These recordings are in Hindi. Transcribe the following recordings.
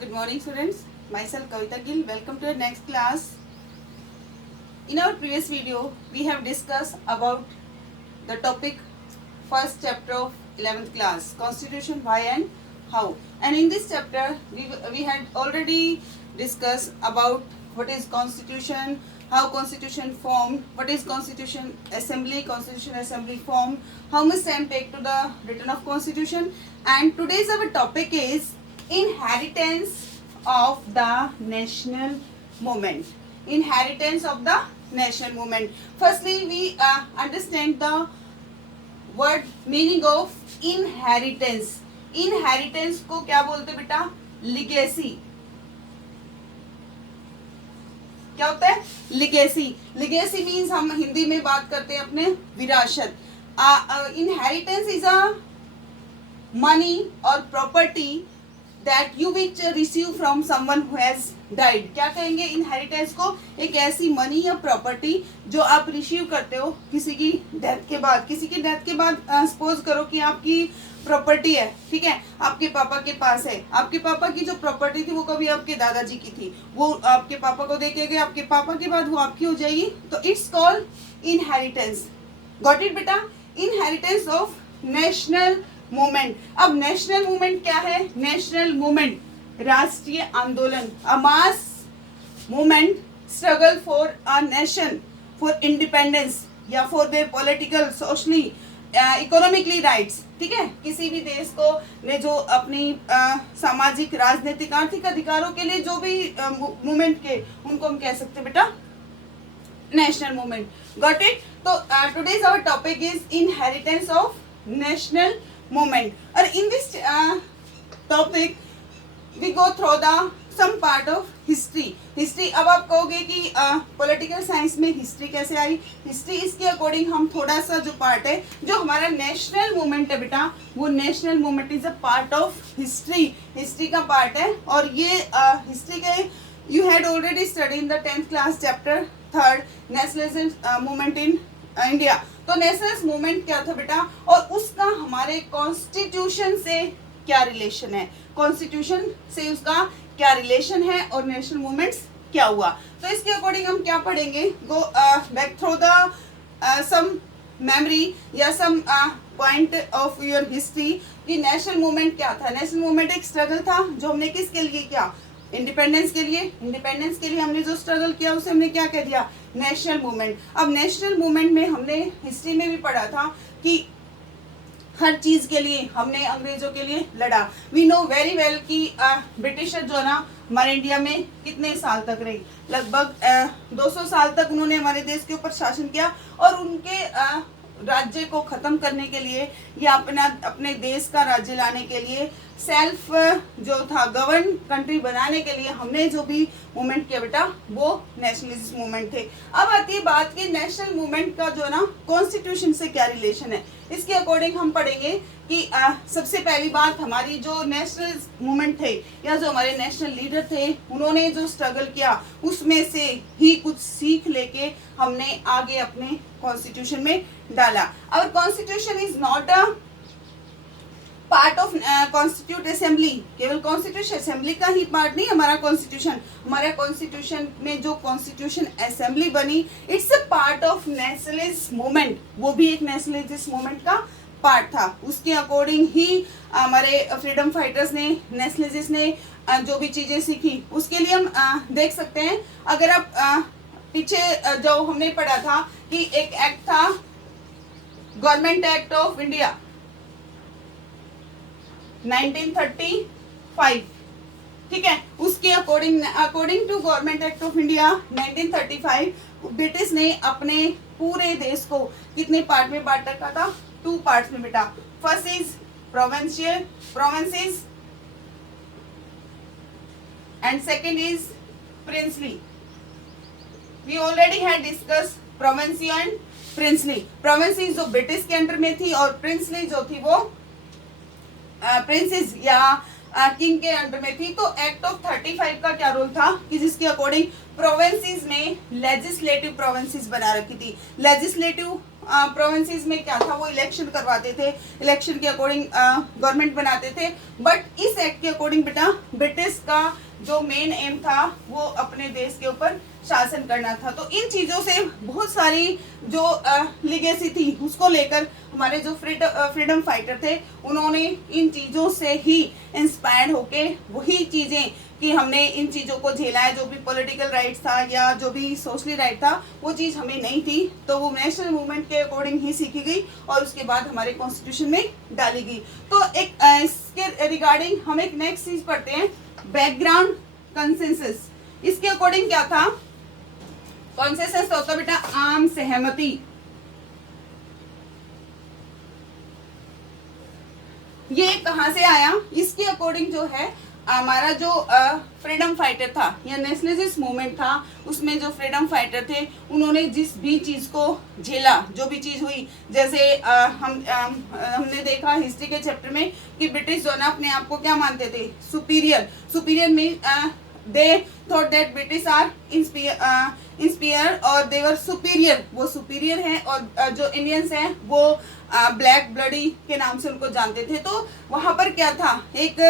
Good morning, students. Myself Kavita Gill. Welcome to our next class. In our previous video, we have discussed about the topic first chapter of 11th class, Constitution, why and how. And in this chapter, we had already discussed about what is Constitution, how Constitution formed, what is Constitution Assembly formed, how much time take to the written of Constitution. And today's our topic is inheritance of the national movement. Inheritance of the national movement. Firstly, we understand the word meaning of inheritance. Inheritance को क्या बोलते बेटा? Legacy. क्या होता है? Legacy. Legacy means हम हिंदी में बात करते हैं अपने विरासत. Inheritance is a money or property that you which receive from someone who has died. क्या कहेंगे इनहेरिटेंस को? एक ऐसी मनी या प्रॉपर्टी जो आप रिसीव करते हो किसी की डेथ के बाद. किसी की डेथ के बाद सपोज करो कि आपकी प्रॉपर्टी है, ठीक है, आपके पापा के पास है. आपके पापा की जो प्रॉपर्टी थी वो कभी आपके दादाजी की थी, वो आपके पापा को देके गए, आपके पापा के बाद वो आपकी हो जाएगी. तो it's called inheritance. Got it बेटा? Inheritance of national movement. अब नेशनल मूवमेंट क्या है? नेशनल मूवमेंट राष्ट्रीय आंदोलन, a mass movement struggle for a nation, for independence या for their political, socially, economically rights. ठीक है, किसी भी देश को ने जो अपनी सामाजिक, राजनीतिक, आर्थिक अधिकारों के लिए जो भी मूवमेंट के, उनको हम कह सकते हैं बेटा नेशनल मूवमेंट. Got it? तो today's our topic is inheritance of national movement. और in this topic we go through the some part of history. History, अब आप कहोगे कि पॉलिटिकल साइंस में हिस्ट्री कैसे आई? हिस्ट्री इसके अकॉर्डिंग हम थोड़ा सा जो पार्ट है, जो हमारा नेशनल मूवमेंट है बेटा, वो national movement is a part of history. History का पार्ट है. और ये हिस्ट्री के you had already study in the 10th class chapter 3rd nationalism movement in India. तो नेशनल मूवमेंट क्या था बेटा, और उसका हमारे कॉन्स्टिट्यूशन से क्या रिलेशन है? कॉन्स्टिट्यूशन से उसका क्या रिलेशन है और नेशनल मूवमेंट्स क्या हुआ? तो इसके अकॉर्डिंग हम क्या पढ़ेंगे? Go back through the some memory या some point of your history कि नेशनल मूवमेंट क्या था. नेशनल मूवमेंट एक स्ट्रगल था जो हमने किसके लिए किया? इंडिपेंडेंस के लिए. इंडिपेंडेंस के लिए हमने जो स्ट्रगल किया उसे हमने क्या कह दिया? National movement. अब नेशनल मूवमेंट में हमने हिस्ट्री में भी पढ़ा था कि हर चीज के लिए हमने अंग्रेजों के लिए लड़ा. वी नो वेरी वेल कि ब्रिटिशर जो ना हमारे इंडिया में कितने साल तक रही? लगभग 200 साल तक उन्होंने हमारे देश के ऊपर शासन किया. और उनके राज्य को खत्म करने के लिए या अपने देश का राज्य लाने के लिए, सेल्फ जो था गवर्न कंट्री बनाने के लिए हमने जो भी मूवमेंट किया बेटा, वो नेशनलिस्ट मूवमेंट थे. अब आती है बात कि नेशनल मूवमेंट का जो ना कॉन्स्टिट्यूशन से क्या रिलेशन है. इसके अकॉर्डिंग हम पढ़ेंगे कि सबसे पहली बात, हमारी जो नेशनल मूवमेंट थे या जो हमारे नेशनल लीडर थे, उन्होंने जो स्ट्रगल किया उसमें से ही कुछ सीख लेके हमने आगे अपने कॉन्स्टिट्यूशन में डाला. और constitution is not a part of constitute assembly. केवल कॉन्स्टिट्यूशन असेंबली का ही पार्ट नहीं हमारा कॉन्स्टिट्यूशन. हमारे कॉन्स्टिट्यूशन में जो कॉन्स्टिट्यूशन असेंबली बनी, it's a part of nationalist movement. वो भी एक नेशनलिस्ट मूवमेंट का पार्ट था. उसके अकॉर्डिंग ही हमारे फ्रीडम फाइटर्स ने, नेशनलिस्ट ने जो भी चीजें सीखी, उसके लिए हम देख सकते हैं. अगर आप पीछे जो हमने पढ़ा था कि एक एक्ट था, गवर्नमेंट एक्ट ऑफ इंडिया 1935. ठीक है, उसके according to government act of India 1935 British ने अपने पूरे देश को कितने पार्ट में बांट रखा था? 2 पार्ट्स में बेटा. First is provinces and second is princely. We already had discuss province and princely. Province जो ब्रिटिश के अंडर में थी और प्रिंसली जो थी वो प्रिंसेस या किंग के अंडर में थी. तो एक्ट ऑफ 35 का क्या रोल था कि जिसके अकॉर्डिंग प्रोविंसेस में लेजिस्लेटिव प्रोविंसेस बना रखी थी. लेजिस्लेटिव प्रोविंसेस में क्या था, वो इलेक्शन करवाते थे, इलेक्शन के अकॉर्डिंग गवर्नमेंट बनाते थे। बट इस एक्ट के अकॉर्डिंग बेटा ब्रिटिश का जो मेन एम था वो अपने देश के ऊपर शासन करना था। तो इन चीज़ों से बहुत सारी जो लिगेसी थी उसको लेकर हमारे जो फ्रीडम फाइटर थे उन्होंने इन चीज़ों से ही इंस्पायर्ड होके वही चीज़ें कि हमने इन चीज़ों को झेला है, जो भी पॉलिटिकल राइट्स था या जो भी सोशली राइट था वो चीज़ हमें नहीं थी, तो वो नेशनल मूवमेंट के अकॉर्डिंग ही सीखी गई और उसके बाद हमारे कॉन्स्टिट्यूशन में डाली गई। तो एक इसके रिगार्डिंग हम एक नेक्स्ट चीज़ पढ़ते हैं, बैकग्राउंड कंसेंसस। इसके अकॉर्डिंग क्या था, कंसेंसस होता है बेटा आम सहमति। ये कहां से आया, इसके अकॉर्डिंग जो है हमारा जो फ्रीडम फाइटर था या नेशनलिस्ट मूवमेंट था उसमें जो फ्रीडम फाइटर थे उन्होंने जिस भी चीज को झेला, जो भी चीज हुई, जैसे हमने देखा हिस्ट्री के चैप्टर में कि ब्रिटिश जो ना अपने आप को क्या मानते थे, superior mean they thought that British are inspire और दे वर सुपीरियर, वो सुपीरियर है और जो इंडियंस हैं वो ब्लैक ब्लडी के नाम से उनको जानते थे। तो वहां पर क्या था, एक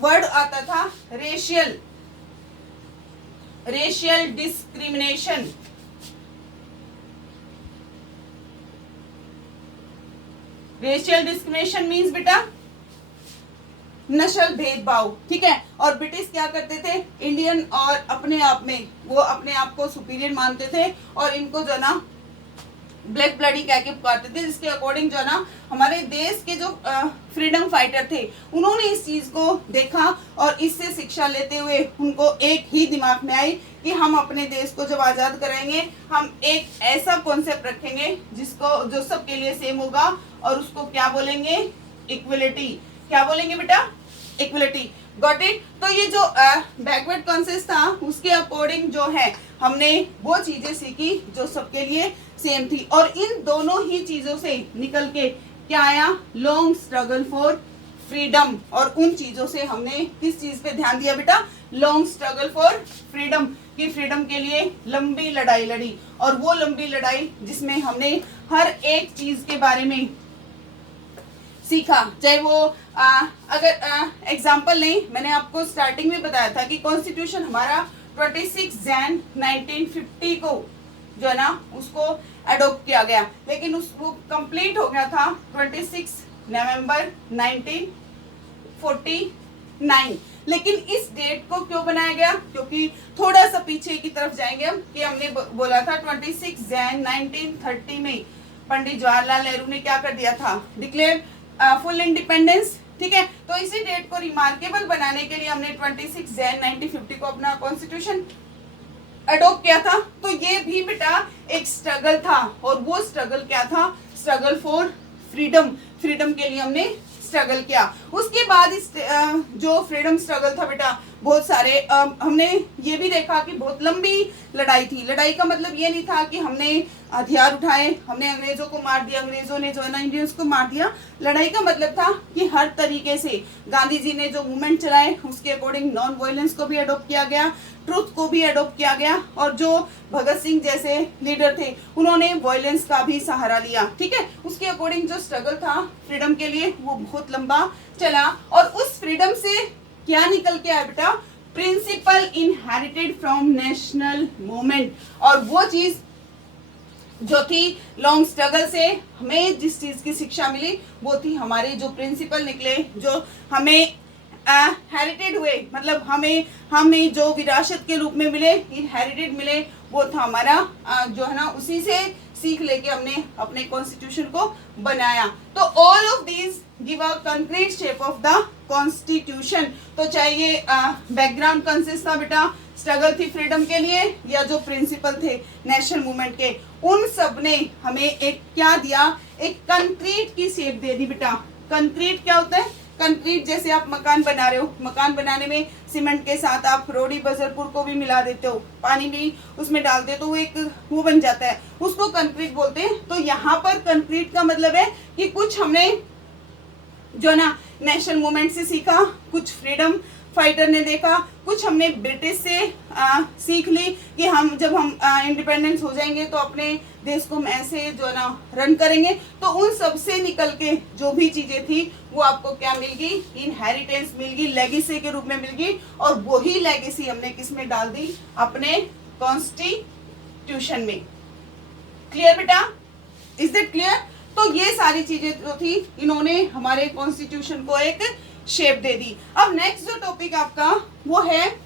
वर्ड आता था racial discrimination. Racial discrimination means बेटा नस्ल भेदभाव, ठीक है। और ब्रिटिश क्या करते थे, इंडियन और अपने आप में वो अपने आप को सुपीरियर मानते थे और इनको जो ना ब्लैक ब्लडी कह के पुकारते थे, जिसके अकॉर्डिंग जो ना हमारे देश के जो फ्रीडम फाइटर थे उन्होंने इस चीज को देखा और इससे शिक्षा लेते हुए उनको एक ही दिमाग में आई कि हम अपने देश को जब आजाद कराएंगे हम एक ऐसा कॉन्सेप्ट रखेंगे जिसको जो सबके लिए सेम होगा और उसको क्या बोलेंगे, इक्वलिटी। क्या बोलेंगे बेटा, इक्वलिटी। Got it. तो ये जो बैकवर्ड कॉन्सेप्ट था उसके अकॉर्डिंग जो है हमने वो चीजें सीखी जो सबके लिए सेम थी और इन दोनों ही चीजों से निकल के क्या आया, लॉन्ग स्ट्रगल फॉर फ्रीडम। और उन चीजों से हमने किस चीज पे ध्यान दिया बेटा, लॉन्ग स्ट्रगल फॉर फ्रीडम, की फ्रीडम के लिए लंबी लड़ाई लड़ी। और वो लंबी लड़ाई जिसमें हमने हर एक चीज के बारे में सीखा, चाहे वो अगर एग्जाम्पल नहीं, मैंने आपको स्टार्टिंग में बताया था कि कॉन्स्टिट्यूशन हमारा 26 जैन 1950 को जो है ना उसको अडॉप्ट किया गया, लेकिन वो कंप्लीट हो गया था 26 नवंबर 1949। लेकिन इस डेट को क्यों बनाया गया, क्योंकि थोड़ा सा पीछे की तरफ जाएंगे हम कि हमने बोला था 26 जैन 1930 में पंडित जवाहरलाल नेहरू ने क्या कर दिया था, डिक्लेयर फुल इंडिपेंडेंस, ठीक है। तो इसी डेट को रिमार्केबल बनाने के लिए हमने 26 जैन 1950 को अपना कॉन्स्टिट्यूशन अडॉप्ट किया था। तो ये भी बेटा एक स्ट्रगल था और वो स्ट्रगल क्या था, स्ट्रगल फॉर फ्रीडम। फ्रीडम के लिए हमने स्ट्रगल किया। उसके बाद इस जो फ्रीडम स्ट्रगल था बेटा बहुत सारे हमने ये भी देखा कि बहुत लंबी लड़ाई थी। लड़ाई का मतलब ये नहीं था कि हमने हथियार उठाए, हमने अंग्रेजों को मार दिया, अंग्रेजों ने जो है ना इंडियंस को मार दिया। लड़ाई का मतलब था कि हर तरीके से गांधी जी ने जो मूवमेंट चलाए उसके अकॉर्डिंग नॉन वायलेंस को भी अडॉप्ट किया गया, ट्रुथ को भी अडॉप्ट किया गया और जो भगत सिंह जैसे लीडर थे उन्होंने वायलेंस का भी सहारा लिया, ठीक है। उसके अकॉर्डिंग जो स्ट्रगल था फ्रीडम के लिए वो बहुत लंबा चला और उस फ्रीडम से क्या निकल के आया बेटा, principle inherited from national movement. और वो चीज जो थी लॉन्ग स्ट्रगल से हमें जिस चीज की शिक्षा मिली वो थी हमारे जो प्रिंसिपल निकले, जो हमें हेरिटेड हुए, मतलब हमें जो विरासत के रूप में मिले, इनहेरिटेड मिले, वो था हमारा जो है ना उसी से सीख लेके हमने अपने कॉन्स्टिट्यूशन को बनाया। तो all of these give a concrete shape of the constitution. तो चाहे ये बैकग्राउंड कंसिस्ट था बेटा, स्ट्रगल थी फ्रीडम के लिए या जो प्रिंसिपल थे नेशनल मूवमेंट के, उन सब ने हमें एक क्या दिया, एक कंक्रीट की शेप दे दी बेटा। कंक्रीट क्या होता है, कंक्रीट जैसे आप मकान बना रहे हो, मकान बनाने में सीमेंट के साथ आप रोड़ी बजरपुर को भी मिला देते हो, पानी भी उसमें डाल देते हो, तो वो एक वो बन जाता है, उसको कंक्रीट बोलते हैं। तो यहाँ पर कंक्रीट का मतलब है कि कुछ हमने जो ना नेशनल मूवमेंट से सीखा, कुछ फ्रीडम फाइटर ने देखा, कुछ हमने ब्रिटिश से सीख ली कि हम जब हम इंडिपेंडेंस हो जाएंगे तो अपने देश को हम ऐसे जो है ना रन करेंगे। तो उन सब से निकल के जो भी चीजें थी वो आपको क्या मिल गई, इनहेरिटेंस मिल गई, लेगेसी के रूप में मिल गई, और वही लेगेसी हमने किस में डाल दी, अपने कॉन्स्टिट्यूशन में। क्लियर बेटा, इज दैट क्लियर? तो ये सारी चीजें जो थी इन्होंने हमारे कॉन्स्टिट्यूशन को एक शेप दे दी। अब नेक्स्ट जो टॉपिक आपका वो है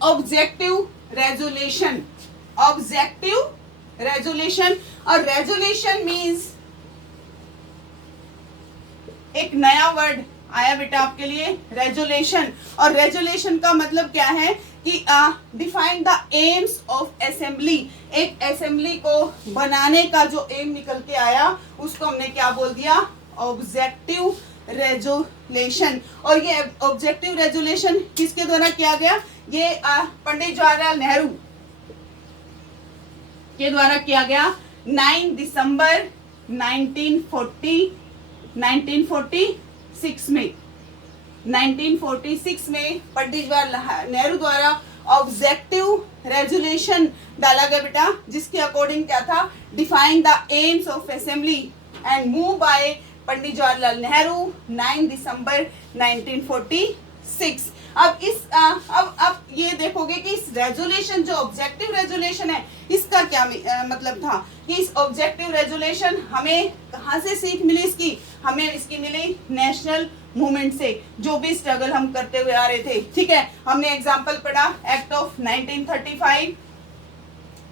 ऑब्जेक्टिव रेजोल्यूशन। ऑब्जेक्टिव रेजोल्यूशन, और रेजोल्यूशन मींस एक नया वर्ड आया बेटा आपके लिए, रेजोल्यूशन। और रेजोल्यूशन का मतलब क्या है कि define the aims of assembly. एक असेंबली को बनाने का जो एम निकल के आया उसको हमने क्या बोल दिया, ऑब्जेक्टिव रेजोल्यूशन। और ये ऑब्जेक्टिव रेजोल्यूशन किसके द्वारा किया गया, ये पंडित जवाहरलाल नेहरू के द्वारा किया गया 9 दिसंबर 1946 में। 1946 में पंडित जवाहरलाल नेहरू द्वारा ऑब्जेक्टिव रेजोल्यूशन डाला गया बेटा, जिसके अकॉर्डिंग क्या था, define the aims of assembly and move by Pandit Jawaharlal Nehru 9 December 1946। अब इस अब ये देखोगे कि इस रेजोल्यूशन जो ऑब्जेक्टिव रेजोल्यूशन है इसका क्या मतलब था कि इस ऑब्जेक्टिव रेजोल्यूशन हमें कहाँ से सीख मिली इसकी, हमें इसकी मिली नेशनल मूवमेंट से, जो भी स्ट्रगल हम करते हुए आ रहे थे। ठीक है, हमने एग्जांपल पढ़ा एक्ट ऑफ 1935,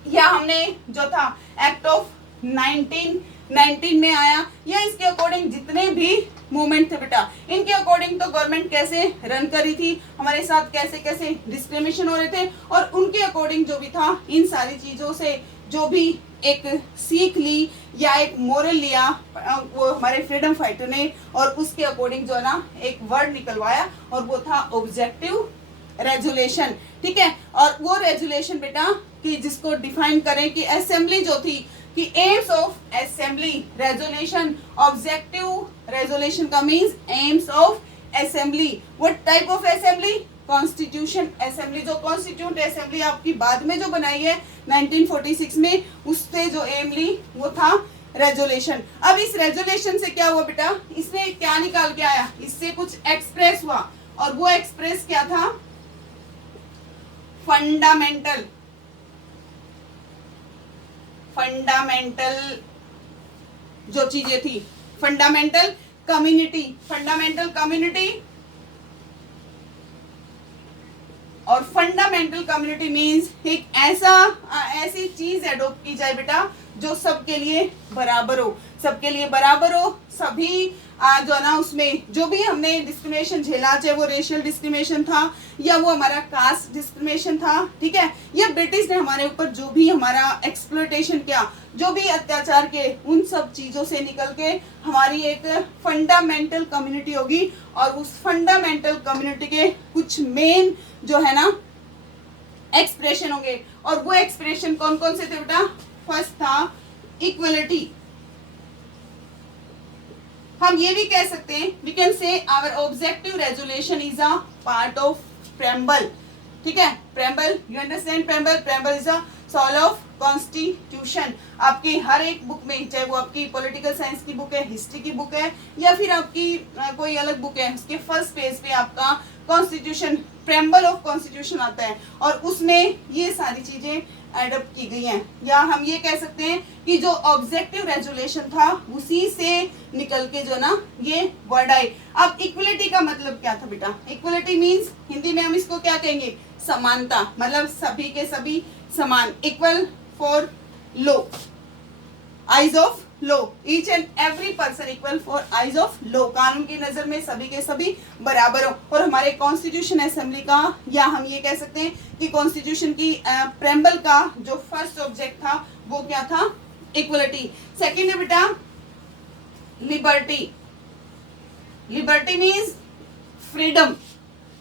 या हमने जो था एक्ट ऑफ 1919 में आया, या इसके अकॉर्डिंग जितने भी मूवमेंट थे बेटा, इनके अकॉर्डिंग तो गवर्नमेंट कैसे रन करी थी, हमारे साथ कैसे कैसे डिस्क्रिमिनेशन हो रहे थे, और उनके अकॉर्डिंग जो भी था, इन सारी चीजों से जो भी एक सीख ली या एक मोरल लिया वो हमारे फ्रीडम फाइटर ने, और उसके अकॉर्डिंग जो है ना एक वर्ड निकलवाया, और वो था ऑब्जेक्टिव रेजोल्यूशन। ठीक है, और वो रेजोल्यूशन बेटा कि जिसको डिफाइन करें कि असेंबली जो थी कि aims of assembly, resolution objective resolution का means aims of assembly. What type of assembly, constitution assembly. जो कॉन्स्टिट्यूंट असेंबली आपकी बाद में जो बनाई है 1946 में, उससे जो एम ली वो था रेजोल्यूशन। अब इस रेजोल्यूशन से क्या हुआ बेटा, इसने क्या निकाल के आया, इससे कुछ एक्सप्रेस हुआ, और वो एक्सप्रेस क्या था, फंडामेंटल जो चीजें थी, फंडामेंटल कम्युनिटी और फंडामेंटल कम्युनिटी मींस एक ऐसी चीज एडॉप्ट की जाए बेटा जो सबके लिए बराबर हो, सभी जो है ना उसमें जो भी हमने डिस्क्रिमिनेशन झेला, चाहे वो रेशियल डिस्क्रिमिनेशन था या वो हमारा कास्ट डिस्क्रिमिनेशन था, ठीक है, या ब्रिटिश ने हमारे ऊपर जो भी हमारा एक्सप्लॉयटेशन किया, जो भी अत्याचार किए, उन सब चीजों से निकल के हमारी एक फंडामेंटल कम्युनिटी होगी, और उस फंडामेंटल कम्युनिटी के कुछ मेन जो है ना एक्सप्रेशन होंगे, और वो एक्सप्रेशन कौन कौन से थे बेटा, फर्स्ट था इक्वलिटी। हम ये भी कह सकते हैं, we can say our objective resolution is a part of preamble. ठीक है, preamble, you understand preamble, preamble is a soul of constitution. आपकी हर एक बुक में, चाहे वो आपकी पॉलिटिकल साइंस की बुक है, हिस्ट्री की बुक है, या फिर आपकी कोई अलग बुक है, उसके फर्स्ट पेज पे आपका कॉन्स्टिट्यूशन, प्रेम्बल ऑफ कॉन्स्टिट्यूशन आता है, और उसमें ये सारी चीजें एडप्ट की गई हैं। या हम ये कह सकते हैं कि जो ऑब्जेक्टिव रेजोल्यूशन था उसी से निकल के जो ना ये वर्ड आए। अब इक्वलिटी का मतलब क्या था बेटा, इक्वलिटी मींस हिंदी में हम इसको क्या कहेंगे, समानता, मतलब सभी के सभी समान, equal for law, eyes of law, each and every person equal for eyes of law, कानून की नजर में सभी के सभी बराबर हो। और हमारे कॉन्स्टिट्यूशन असेंबली का, या हम ये कह सकते हैं कि कॉन्स्टिट्यूशन की प्रेम्बल का जो फर्स्ट ऑब्जेक्ट था वो क्या था, इक्वलिटी। सेकेंड है बेटा लिबर्टी, लिबर्टी मीन्स फ्रीडम,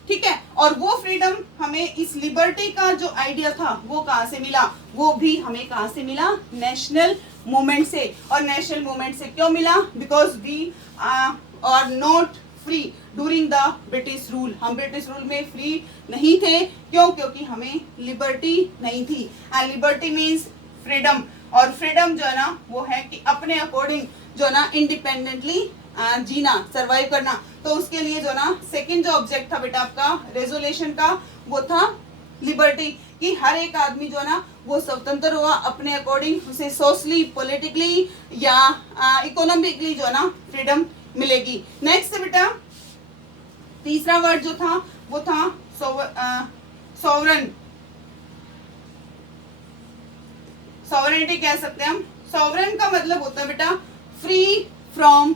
ठीक है। और वो फ्रीडम हमें, इस लिबर्टी का जो आइडिया था वो कहाँ से मिला, वो भी हमें कहाँ से मिला, नेशनल मूवमेंट से। और नेशनल मूवमेंट से क्यों मिला, because we are not free during the British rule, हम ब्रिटिश रूल में फ्री नहीं थे, क्यों, क्योंकि हमें लिबर्टी नहीं थी। एंड लिबर्टी मीन्स फ्रीडम, और फ्रीडम जो है ना वो है कि अपने अकॉर्डिंग जो है ना इंडिपेंडेंटली जीना, सरवाइव करना। तो उसके लिए जो ना सेकंड जो ऑब्जेक्ट था बेटा आपका रेजोल्यूशन का, वो था लिबर्टी, कि हर एक आदमी जो है ना वो स्वतंत्र हुआ अपने अकॉर्डिंग, उसे सोशली, पॉलिटिकली या इकोनॉमिकली जो है ना फ्रीडम मिलेगी। नेक्स्ट बेटा तीसरा वर्ड जो था वो था सॉवरन, सॉवरेनिटी कह सकते हैं हम। सॉवरन का मतलब होता है बेटा free from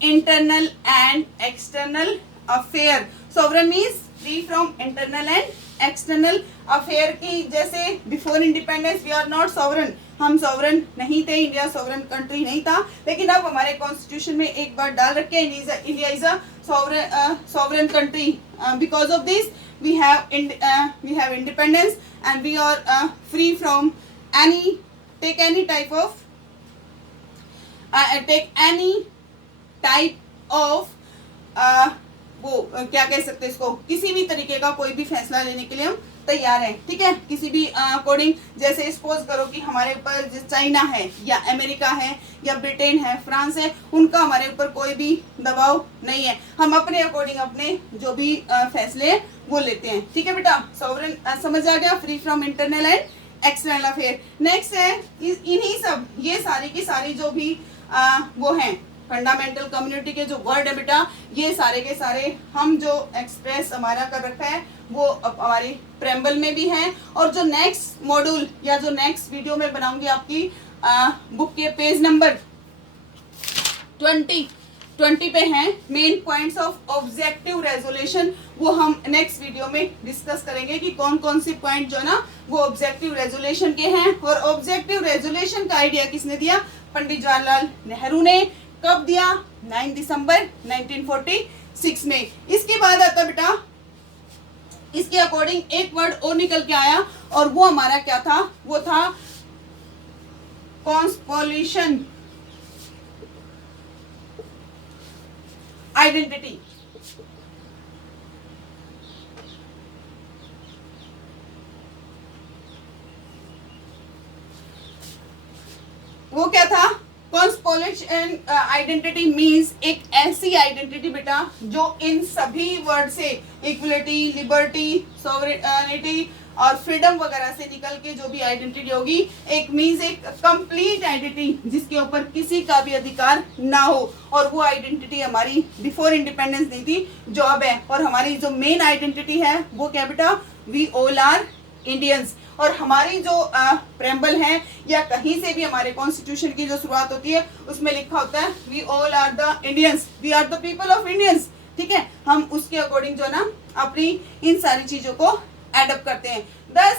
internal and external affair. Sovereign means free from internal and external affair, की जैसे before independence we are not sovereign, हम सॉवरन नहीं थे, इंडिया सॉवरन कंट्री नहीं था, लेकिन अब हमारे कॉन्स्टिट्यूशन में एक बार डाल रखे India is a sovereign country, because of this we have independence and we are free from take any type of वो क्या कह सकते हैं इसको, किसी भी तरीके का कोई भी फैसला लेने के लिए हम तैयार हैं, ठीक है, किसी भी अकॉर्डिंग। जैसे सपोज करो कि हमारे ऊपर चाइना है या अमेरिका है या ब्रिटेन है, फ्रांस है, उनका हमारे ऊपर कोई भी दबाव नहीं है, हम अपने अकॉर्डिंग अपने जो भी फैसले वो लेते हैं, ठीक है बेटा। सॉवरेन समझ आ गया, free from internal and external affair. Next है इन्हीं सब, ये सारी की सारी जो भी वो हैं फंडामेंटल कम्युनिटी के जो वर्ड है बेटा, ये सारे के सारे हम जो एक्सप्रेस हमारा कर रखा है वो हमारी प्रेम्बल में भी है, और जो नेक्स्ट मॉड्यूल या जो नेक्स्ट वीडियो में बनाऊंगी आपकी बुक के पेज नंबर 20 पे हैं main points of objective resolution, वो हम नेक्स्ट वीडियो में डिस्कस करेंगे कि कौन कौन से पॉइंट जो ना वो ऑब्जेक्टिव रेजोल्यूशन के हैं। और ऑब्जेक्टिव रेजोल्यूशन का आइडिया किसने दिया, पंडित जवाहरलाल नेहरू ने। कब दिया, 9 दिसंबर 1946 में। इसके बाद आता बेटा, इसके अकॉर्डिंग एक वर्ड और निकल के आया, और वो हमारा क्या था, वो था कॉन्स्पोलिशन आइडेंटिटी। वो क्या था, कॉन्स्पोलिशन आइडेंटिटी मीन्स एक ऐसी आइडेंटिटी बेटा जो इन सभी वर्ड से, इक्वलिटी, लिबर्टी, सॉवरेनिटी और फ्रीडम वगैरह से निकल के जो भी आइडेंटिटी होगी, एक मीन्स एक कंप्लीट आइडेंटिटी जिसके ऊपर किसी का भी अधिकार ना हो। और वो आइडेंटिटी हमारी बिफोर इंडिपेंडेंस नहीं थी, जो अब है। और हमारी जो मेन आइडेंटिटी है वो क्या बेटा, वी ऑल आर इंडियंस। और हमारी जो प्रेम्बल है या कहीं से भी हमारे कॉन्स्टिट्यूशन की जो शुरुआत होती है उसमें लिखा होता है we all are the Indians, we are the people of Indians, ठीक है। हम उसके अकॉर्डिंग जो ना अपनी इन सारी चीजों को एडअप करते हैं। Thus,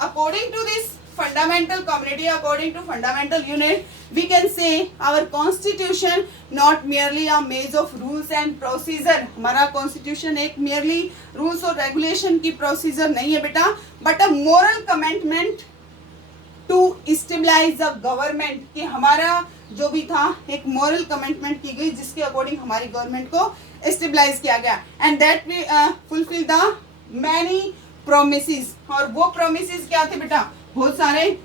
according to this fundamental community, according to fundamental unit, we can say our constitution not merely a maze of rules and procedure. हमारा constitution एक merely rules और regulation की procedure नहीं है बेटा, but a moral commitment to stabilize the government, कि हमारा जो भी था एक moral commitment की गई जिसके according हमारी government को stabilize किया गया, and that we fulfill the many promises। और वो promises क्या थे बेटा, बहुत सारे।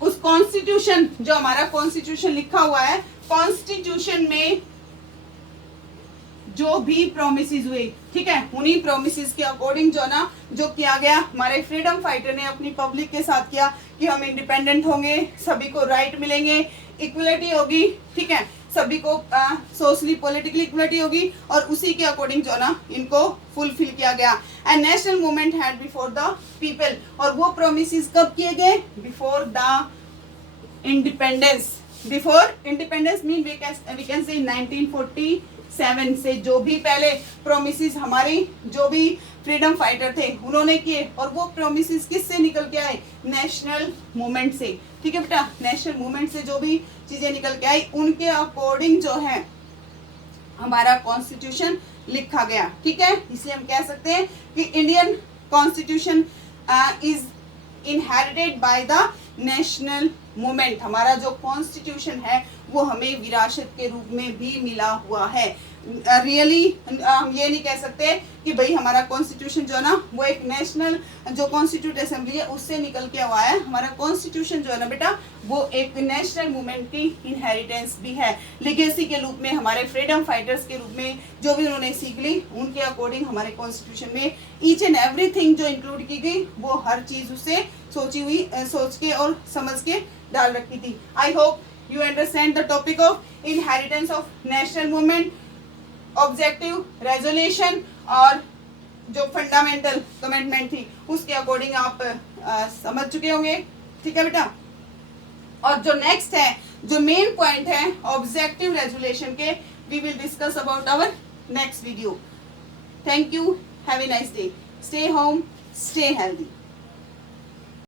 उस कॉन्स्टिट्यूशन, जो हमारा कॉन्स्टिट्यूशन लिखा हुआ है, कॉन्स्टिट्यूशन में जो भी प्रोमिसेस हुए, ठीक है, उन्हीं प्रोमिसेस के अकॉर्डिंग जो ना जो किया गया, हमारे फ्रीडम फाइटर ने अपनी पब्लिक के साथ किया कि हम इंडिपेंडेंट होंगे, सभी को राइट मिलेंगे, इक्वलिटी होगी, ठीक है, सभी को सोशली पॉलिटिकली इक्वलिटी होगी, और उसी के अकॉर्डिंग जो ना इनको फुलफिल किया गया। And national movement had before the people, और वो प्रोमिसेस कब किए गए, before the independence. Before independence mean we can say 1947 से जो भी पहले प्रोमिसेस हमारी जो भी फ्रीडम फाइटर थे उन्होंने किए, और वो प्रोमिसेस किससे निकल के आए, नेशनल मूवमेंट से, ठीक है बेटा। नेशनल मूवमेंट से जो भी चीजें निकल के आई उनके अकॉर्डिंग जो है हमारा कॉन्स्टिट्यूशन लिखा गया, ठीक है। इसलिए हम कह सकते हैं कि Indian constitution is inherited by the national movement. हमारा जो कॉन्स्टिट्यूशन है वो हमें विरासत के रूप में भी मिला हुआ है। रियली हम ये नहीं कह सकते कि भाई हमारा कॉन्स्टिट्यूशन जो है ना वो एक नेशनल जो कॉन्स्टिट्यूट असेंबली है उससे निकल के हुआ है। हमारा कॉन्स्टिट्यूशन जो है ना बेटा वो एक नेशनल मूवमेंट की इनहेरिटेंस भी है। लिगेसी के रूप में हमारे फ्रीडम फाइटर्स के रूप में जो भी उन्होंने सीख ली उनके अकॉर्डिंग हमारे कॉन्स्टिट्यूशन में ईच एंड एवरीथिंग जो इंक्लूड की गई वो हर चीज उससे सोच के और समझ के डाल रखी थी। I hope you understand the topic of inheritance of national movement, objective resolution और जो फंडामेंटल कमिटमेंट थी उसके अकॉर्डिंग आप समझ चुके होंगे, ठीक है बेटा। और जो नेक्स्ट है जो मेन पॉइंट है ऑब्जेक्टिव रेजोल्यूशन के, we will discuss about our next video. Thank you, have a nice day, stay home, stay healthy.